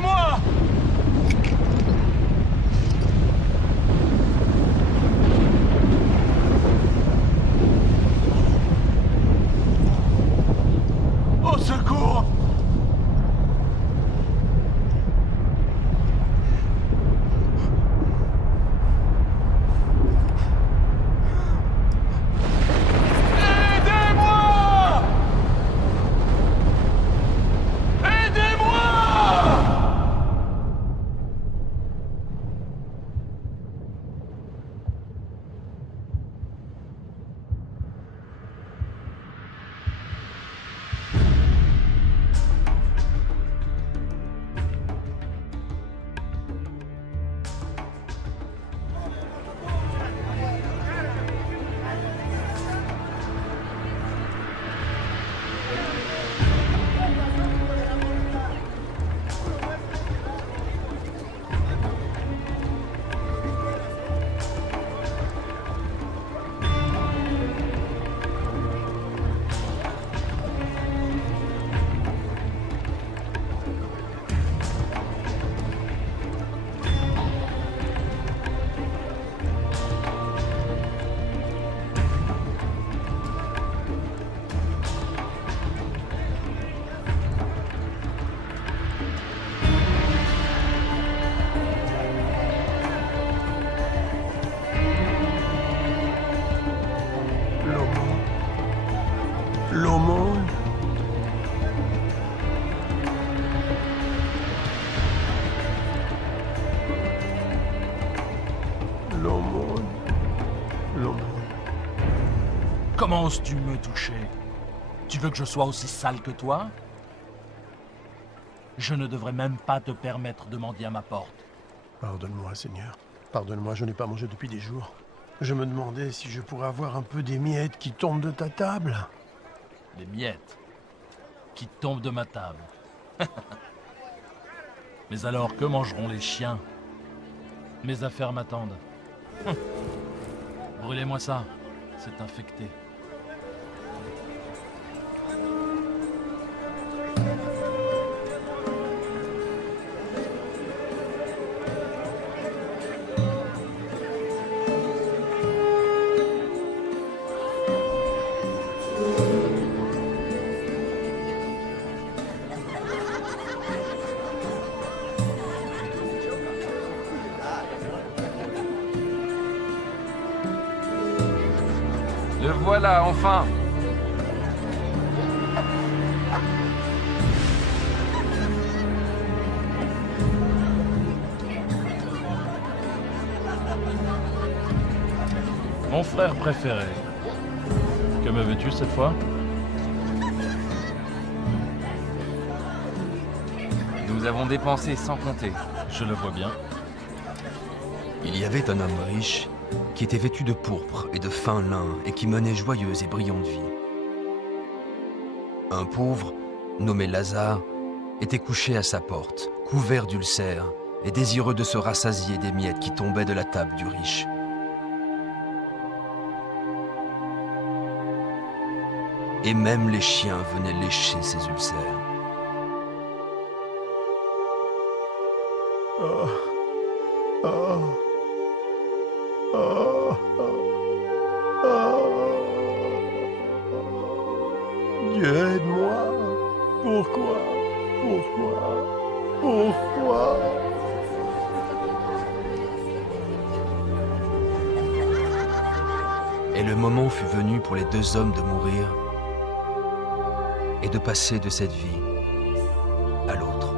Aidez-moi! Au secours! Aidez-moi! Aidez-moi! L'aumône. L'aumône. L'aumône. Comment oses-tu me toucher? Tu veux que je sois aussi sale que toi? Je ne devrais même pas te permettre de mendier à ma porte. Pardonne-moi, Seigneur. Pardonne-moi, je n'ai pas mangé depuis des jours. Je me demandais si je pourrais avoir un peu des miettes qui tombent de ta table. Des miettes qui tombent de ma table. Mais alors, que mangeront les chiens? Mes affaires m'attendent. Brûlez-moi ça, c'est infecté. Le voilà, enfin! Mon frère préféré. Que me veux-tu cette fois? Nous avons dépensé sans compter. Je le vois bien. Il y avait un homme riche qui était vêtu de pourpre et de fin lin et qui menait joyeuse et brillante vie. Un pauvre, nommé Lazare, était couché à sa porte, couvert d'ulcères et désireux de se rassasier des miettes qui tombaient de la table du riche. Et même les chiens venaient lécher ses ulcères. Oh. Oh. Oh. Oh. Dieu, aide-moi. Pourquoi? Pourquoi? Pourquoi? Et le moment fut venu pour les deux hommes de mourir et de passer de cette vie à l'autre.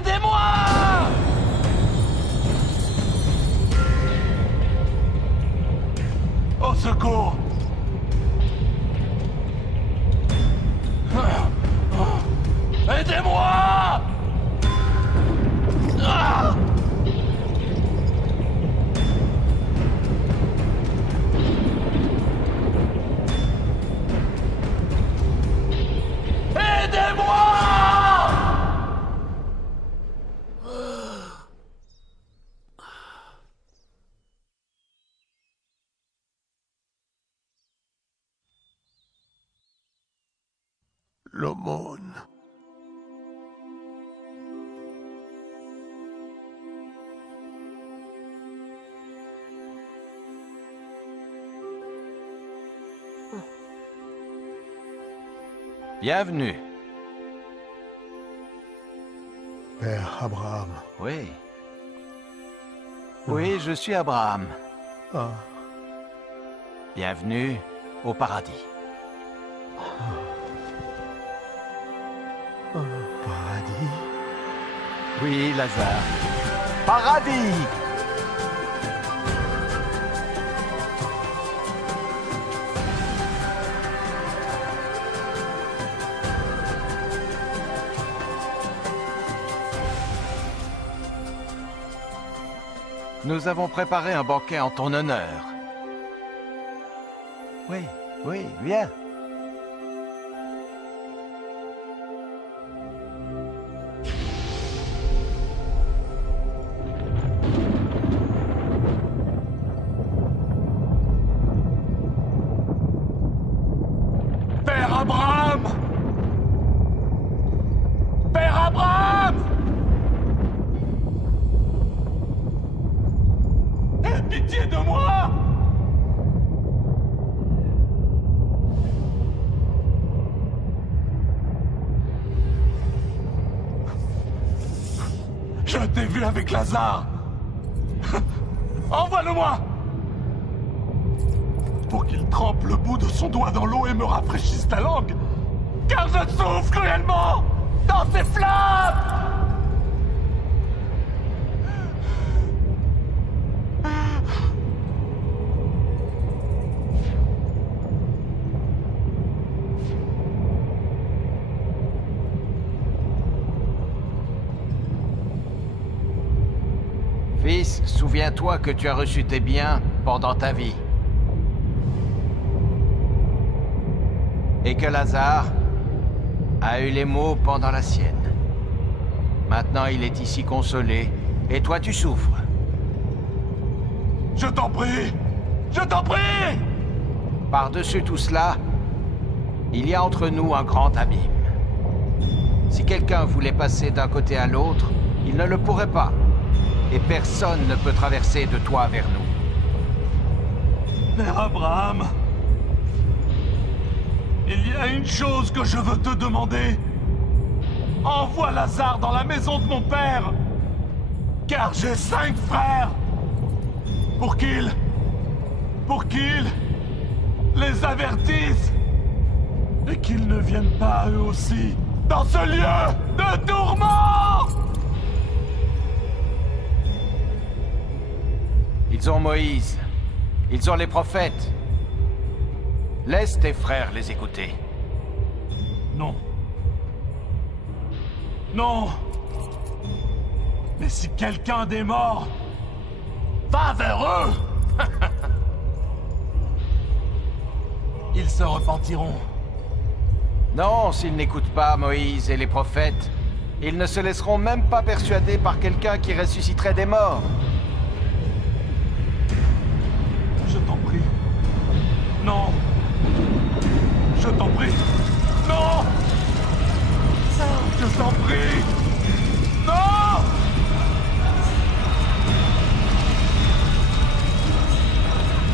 Aidez-moi! Au secours! Aidez-moi! Ah! L'aumône. Bienvenue. Père Abraham. Oui. Oui, je suis Abraham. Ah, Bienvenue au paradis. paradis. Oui, Lazare. Paradis! Nous avons préparé un banquet en ton honneur. Oui, oui, viens. Père Abraham! Père Abraham! Aie pitié de moi! Je t'ai vu avec Lazare! Envoie-le-moi! Pour qu'il trempe le bout de son doigt dans l'eau et me rafraîchisse la langue! Car je souffre cruellement dans ces flammes! Fils, souviens-toi que tu as reçu tes biens pendant ta vie. Et que Lazare a eu les maux pendant la sienne. Maintenant, il est ici consolé, et toi tu souffres. Je t'en prie! Je t'en prie! Par-dessus tout cela, il y a entre nous un grand abîme. Si quelqu'un voulait passer d'un côté à l'autre, il ne le pourrait pas. Et personne ne peut traverser de toi vers nous. Père Abraham, il y a une chose que je veux te demander. Envoie Lazare dans la maison de mon père, car j'ai 5 frères, pour qu'ils les avertissent, et qu'ils ne viennent pas eux aussi dans ce lieu de tourment. Ils ont Moïse. Ils ont les prophètes. Laisse tes frères les écouter. Non. Non. Mais si quelqu'un des morts va vers eux, ils se repentiront. Non, s'ils n'écoutent pas Moïse et les prophètes, ils ne se laisseront même pas persuader par quelqu'un qui ressusciterait des morts. Je t'en prie. Non. Je t'en prie. Non. Je t'en prie. Non.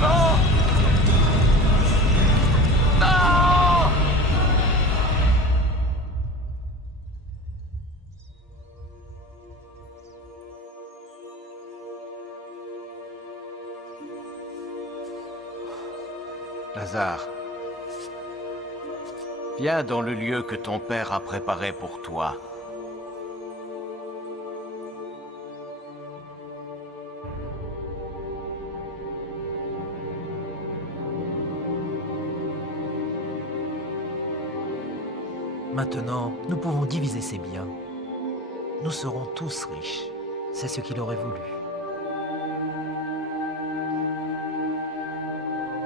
Non. Non. Lazare, viens dans le lieu que ton père a préparé pour toi. Maintenant, nous pouvons diviser ses biens. Nous serons tous riches. C'est ce qu'il aurait voulu.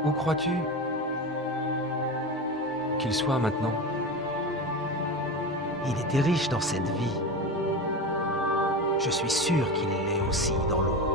Où crois-tu qu'il soit maintenant? Il était riche dans cette vie. Je suis sûr qu'il l'est aussi dans l'autre.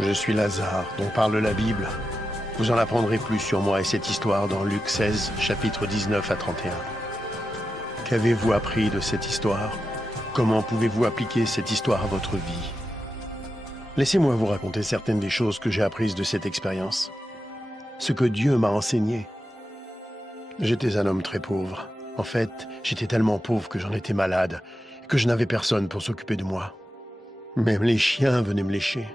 Je suis Lazare, dont parle la Bible. Vous en apprendrez plus sur moi et cette histoire dans Luc 16, chapitres 19 à 31. Qu'avez-vous appris de cette histoire? Comment pouvez-vous appliquer cette histoire à votre vie? Laissez-moi vous raconter certaines des choses que j'ai apprises de cette expérience. Ce que Dieu m'a enseigné. J'étais un homme très pauvre. En fait, j'étais tellement pauvre que j'en étais malade, et que je n'avais personne pour s'occuper de moi. Même les chiens venaient me lécher.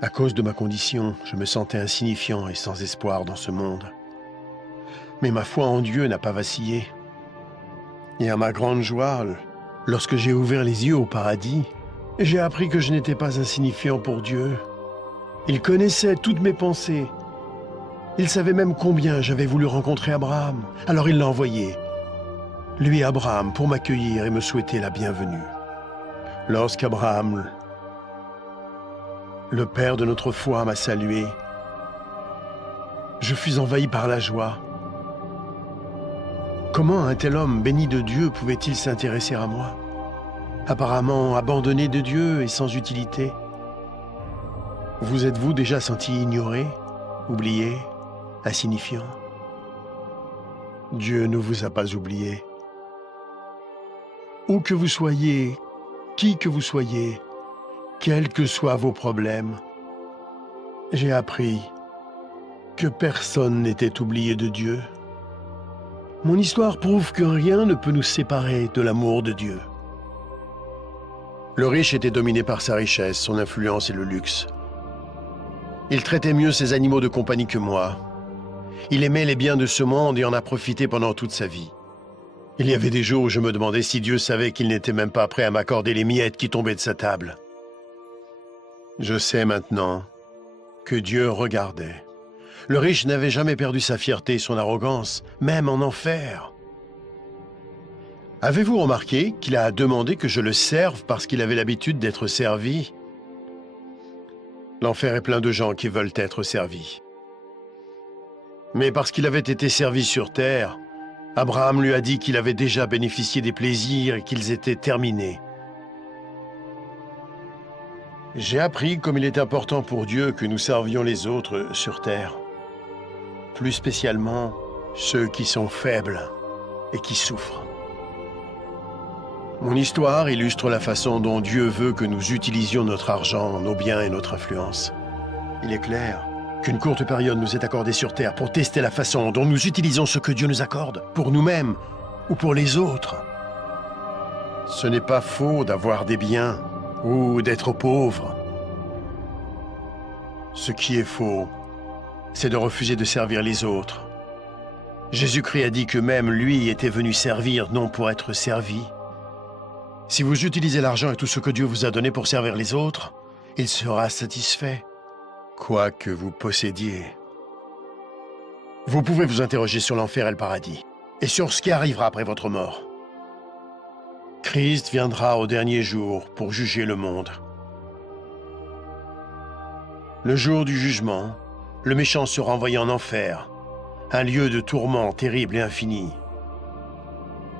À cause de ma condition, je me sentais insignifiant et sans espoir dans ce monde. Mais ma foi en Dieu n'a pas vacillé. Et à ma grande joie, lorsque j'ai ouvert les yeux au paradis, j'ai appris que je n'étais pas insignifiant pour Dieu. Il connaissait toutes mes pensées. Il savait même combien j'avais voulu rencontrer Abraham. Alors il l'a envoyé, lui Abraham, pour m'accueillir et me souhaiter la bienvenue. Lorsqu'Abraham, le père de notre foi, m'a salué, je fus envahi par la joie. Comment un tel homme béni de Dieu pouvait-il s'intéresser à moi? Apparemment abandonné de Dieu et sans utilité. Vous êtes-vous déjà senti ignoré, oublié, insignifiant? Dieu ne vous a pas oublié. Où que vous soyez, qui que vous soyez, quels que soient vos problèmes, j'ai appris que personne n'était oublié de Dieu. Mon histoire prouve que rien ne peut nous séparer de l'amour de Dieu. Le riche était dominé par sa richesse, son influence et le luxe. Il traitait mieux ses animaux de compagnie que moi. Il aimait les biens de ce monde et en a profité pendant toute sa vie. Il y avait des jours où je me demandais si Dieu savait qu'il n'était même pas prêt à m'accorder les miettes qui tombaient de sa table. Je sais maintenant que Dieu regardait. Le riche n'avait jamais perdu sa fierté et son arrogance, même en enfer. Avez-vous remarqué qu'il a demandé que je le serve parce qu'il avait l'habitude d'être servi? L'enfer est plein de gens qui veulent être servis. Mais parce qu'il avait été servi sur terre, Abraham lui a dit qu'il avait déjà bénéficié des plaisirs et qu'ils étaient terminés. J'ai appris comme il est important pour Dieu que nous servions les autres sur terre, plus spécialement ceux qui sont faibles et qui souffrent. Mon histoire illustre la façon dont Dieu veut que nous utilisions notre argent, nos biens et notre influence. Il est clair qu'une courte période nous est accordée sur terre pour tester la façon dont nous utilisons ce que Dieu nous accorde, pour nous-mêmes ou pour les autres. Ce n'est pas faux d'avoir des biens ou d'être pauvre. Ce qui est faux, c'est de refuser de servir les autres. Jésus-Christ a dit que même lui était venu servir, non pour être servi. Si vous utilisez l'argent et tout ce que Dieu vous a donné pour servir les autres, il sera satisfait, quoi que vous possédiez. Vous pouvez vous interroger sur l'enfer et le paradis, et sur ce qui arrivera après votre mort. Christ viendra au dernier jour pour juger le monde. Le jour du jugement, le méchant sera envoyé en enfer, un lieu de tourment terrible et infini.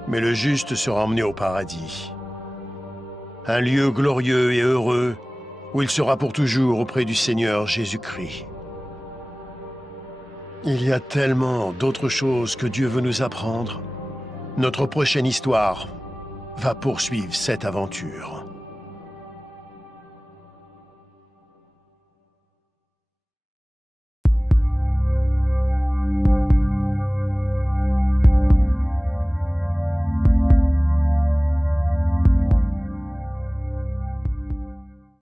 Mais le juste sera emmené au paradis, un lieu glorieux et heureux où il sera pour toujours auprès du Seigneur Jésus-Christ. Il y a tellement d'autres choses que Dieu veut nous apprendre. Notre prochaine histoire va poursuivre cette aventure.